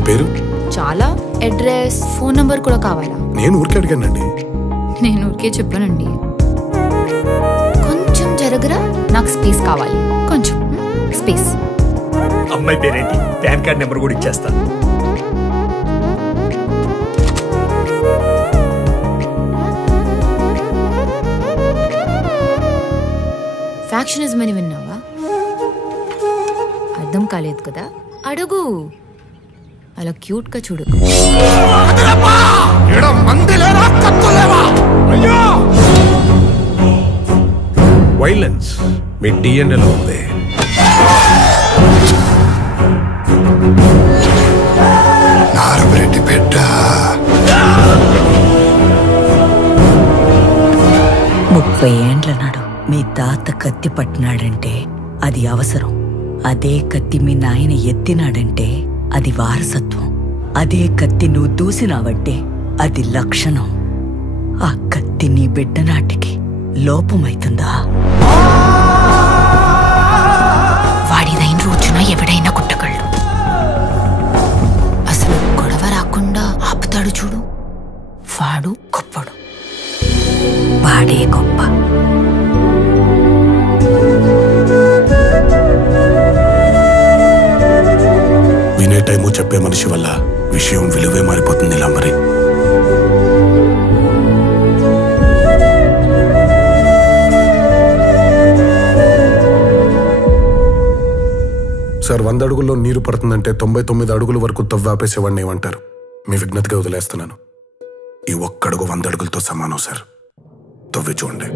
పేరు? చాలా address phone number కూడా కావాలా? నేను ఊరికే అడిగానండి. నేను ఊరికే చెప్పానండి. కొంచెం జరగరా నాకు స్పేస్ కావాలి. కొంచెం స్పేస్. అమ్మాయి పేరేంటి? పాన్ కార్డ్ నెంబర్ కూడా ఇచ్చేస్తా. ఫ్యాక్షనిజం అని విన్నావా? అర్థం కాలేదు కదా? అడుగు. అలా క్యూట్గా చూడు వైలెన్స్ మీ డిఎన్ఏలో ఉంది. నారబరెడ్డి బిడ్డ ముప్పై ఏండ్ల నాడు మీ తాత కత్తి పట్టినాడంటే అది అవసరం. అదే కత్తి మీ నాయన ఎత్తినాడంటే అది వారసత్వం. అదే కత్తి నువ్వు దూసినావంటే అది లక్షణం. ఆ కత్తి నీ బిడ్డ నాటికి లోపమైతుందా? వాడిదైన రోజున ఎవడైనా కుట్టగలడు అసలు గొడవ రాకుండా ఆపుతాడు చూడు. వాడు గొప్పడు. వాడే గొప్ప. చెప్పే మనిషి వల్ల విషయం విలువే మారిపోతుంది ఇలా మరి సార్ వంద అడుగుల్లో నీరు పడుతుందంటే తొంభై తొమ్మిది అడుగుల వరకు తవ్వాపేసేవాడిని ఏమంటారు? మీ విజ్ఞతగా వదిలేస్తున్నాను. ఈ ఒక్కడుగు వంద అడుగులతో సమానం సార్. తవ్వి చూడండి.